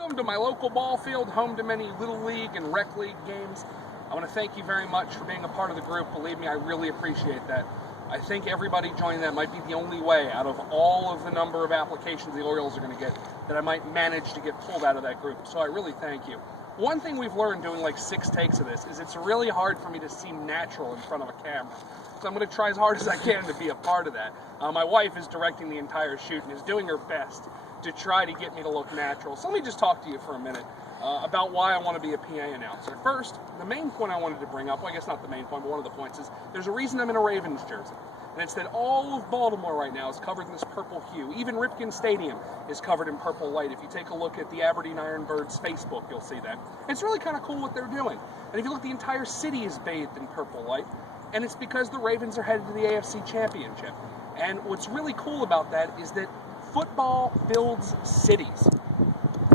Welcome to my local ball field, home to many Little League and Rec League games. I want to thank you very much for being a part of the group. Believe me, I really appreciate that. I think everybody joining that might be the only way out of all of the number of applications the Orioles are going to get that I might manage to get pulled out of that group. So I really thank you. One thing we've learned doing like 6 takes of this is it's really hard for me to seem natural in front of a camera. So I'm going to try as hard as I can to be a part of that. My wife is directing the entire shoot and is doing her best to try to get me to look natural. So let me just talk to you for a minute about why I want to be a PA announcer. First, the main point I wanted to bring up, well, I guess not the main point, but one of the points is there's a reason I'm in a Ravens jersey. And it's that all of Baltimore right now is covered in this purple hue. Even Ripken Stadium is covered in purple light. If you take a look at the Aberdeen Ironbirds Facebook, you'll see that. It's really kind of cool what they're doing. And if you look, the entire city is bathed in purple light. And it's because the Ravens are headed to the AFC Championship. And what's really cool about that is that football builds cities,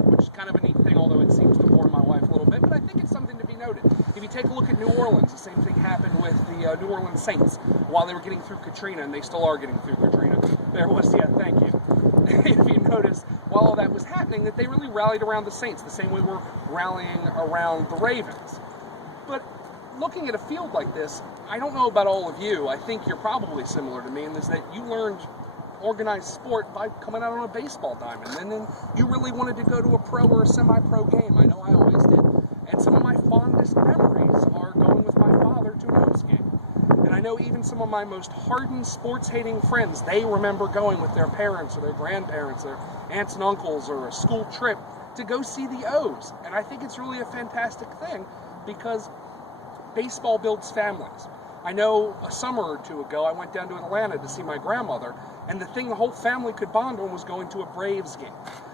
which is kind of a neat thing, although it seems to bore my wife a little bit, but I think it's something to be noted. If you take a look at New Orleans, the same thing happened with the New Orleans Saints while they were getting through Katrina, and they still are getting through Katrina. There was, yeah, thank you. If you notice, while all that was happening, that they really rallied around the Saints, the same way we're rallying around the Ravens. But looking at a field like this, I don't know about all of you, I think you're probably similar to me, in this that you learned organized sport by coming out on a baseball diamond, and then you really wanted to go to a pro or a semi-pro game. I know I always did. And some of my fondest memories are going with my father to an O's game. And I know even some of my most hardened sports-hating friends, they remember going with their parents or their grandparents or aunts and uncles or a school trip to go see the O's. And I think it's really a fantastic thing because baseball builds families. I know a summer or two ago, I went down to Atlanta to see my grandmother, and the thing the whole family could bond on was going to a Braves game.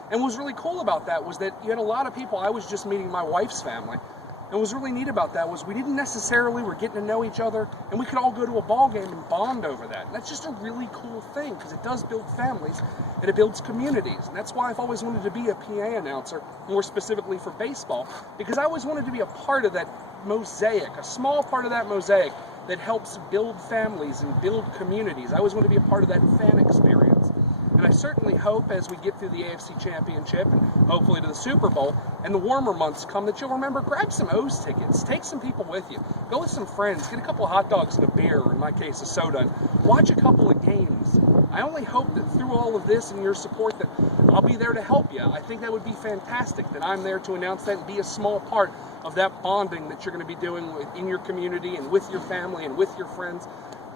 And what was really cool about that was that you had a lot of people. I was just meeting my wife's family. And what was really neat about that was we didn't necessarily were getting to know each other, and we could all go to a ball game and bond over that. And that's just a really cool thing because it does build families and it builds communities. And that's why I've always wanted to be a PA announcer, more specifically for baseball, because I always wanted to be a part of that mosaic, a small part of that mosaic that helps build families and build communities. I always want to be a part of that fan experience. And I certainly hope as we get through the AFC Championship and hopefully to the Super Bowl and the warmer months come that you'll remember, grab some O's tickets, take some people with you, go with some friends, get a couple of hot dogs and a beer, or in my case a soda, and watch a couple of games. I only hope that through all of this and your support that I'll be there to help you. I think that would be fantastic, that I'm there to announce that and be a small part of that bonding that you're going to be doing in your community and with your family and with your friends.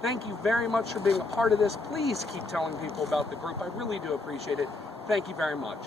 Thank you very much for being a part of this. Please keep telling people about the group. I really do appreciate it. Thank you very much.